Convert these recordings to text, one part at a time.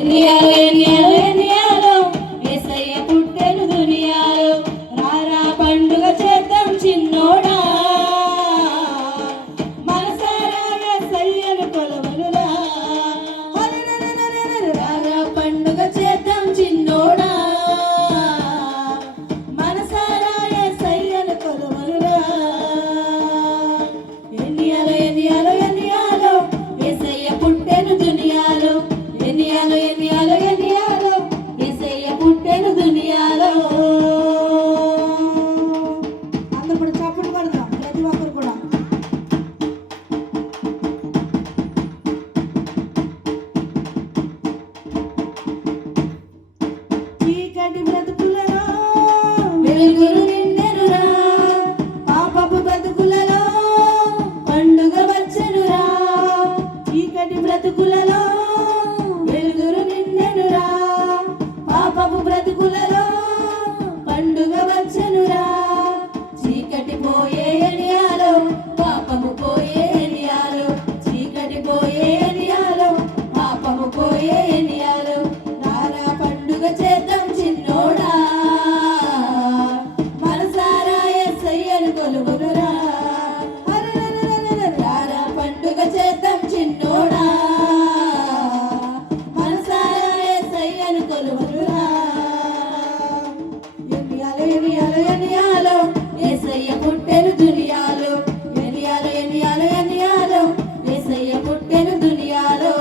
ఎన్నియాలో ఎన్నియాలో ఎన్నియాలో యేసయ్య పుట్టెను దునియాలో రారా పండుగ చేద్దాం చిన్నోడా మనసారా యేసయ్యను కొలవనురా రారా పండుగ చేద్దాం చిన్నోడా మనసారా యేసయ్యను కొలవనురా ఎన్నియాలో ఎన్నియాలో ఎన్నియాలో యేసయ్య పుట్టెను దునియాలో ఎన్నియాలో ఎన్నియాలో ఎన్నియాలో యేసయ్య పుట్టెను దునియాలో అందరూ కూడా చప్పుడు పడదాం ప్రతి ఒక్కరు కూడా చీకటి బ్రతుకులలో వెలుగులు నిండెనురా పాపపు బ్రతుకులలో పండుగ వచ్చెనురా చీకటి బ్రతుకులలో పాపపు బ్రతుకులలో పండుగ వచ్చెనురా చీకటి పోయే ఎనియాలో పాపము పోయే ఎనియాలో చీకటి పోయే ఎనియాలో పాపము పోయే ఎనియాలో రారా పండుగ చేద్దాం చిన్నోడా మనసారా యేసయ్యను కొలువునురా రారా పండుగ చేద్దాం చిన్నోడా ఎన్నియాలో యేసయ్య పుట్టెను దునియాలో ఎన్నియాలో ఎన్నియాలో ఎన్నియాలో యేసయ్య పుట్టెను దునియాలో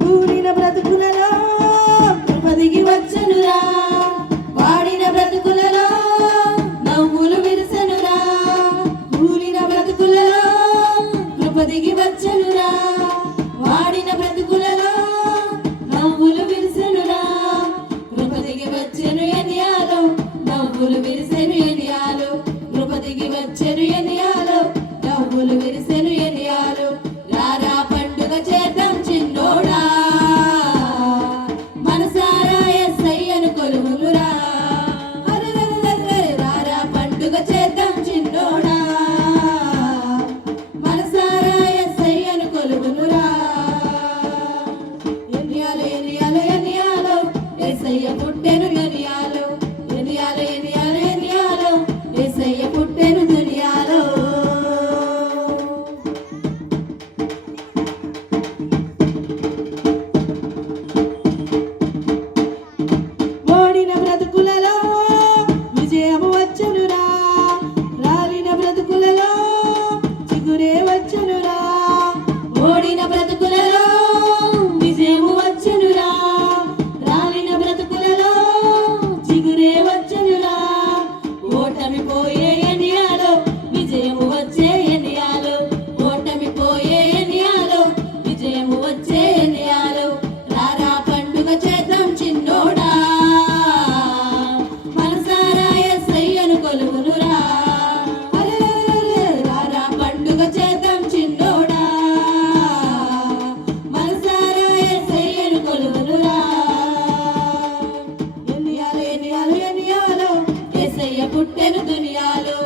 కూలిన బ్రతుకులలో కృప దిగి వచ్చెనురా వాడిన బ్రతుకులలో నవ్వులు విరిసెనురా కూలిన బ్రతుకులలో కృప దిగి వచ్చెనురా వాడిన బ్రతుకులలో నవ్వులు విరిసెనురా కృప దిగి వచ్చెను ఎనియాలో నవ్వులు విరిసెను ఎనియాలో కృప దిగి వచ్చెను ఎనియాలో నవ్వులు విరిసెను ఎనియాలో రారా పండుగ చేద్దాం చిన్నోడా మనసారా యేసయ్యను కొలువునురా రారా పండుగ చేద్దాం చిన్నోడా మనసారా యేసయ్యను కొలువునురా యేసయ్య పుట్టెను దునియాలో ఎన్నియాలో ఎన్నియాలో ఎన్నియాలో యేసయ్య పుట్టెను దునియాలో ఓడిన బ్రతుకులలో విజయము వచ్చెనురా రాలిన బ్రతుకులలో చిగురే వచ్చెనురా ఓడిన బ్రతుకులలో విజయము వచ్చెనురా ఓటమి పోయే ఎనియాలో విజయము వచ్చే ఎనియాలో ఓటమి పోయే ఎనియాలో విజయము వచ్చే ఎనియాలో రారా పండుగ చేద్దాం చిన్నోడా మనసారా యేసయ్యను కొలువునురా రారా పండుగ చేద్దాం చిన్నోడా మనసారా యేసయ్యను కొలువునురా ఎన్నియాలో ఎన్నియాలో ఎన్నియాలో యేసయ్య పుట్టెను దునియాలో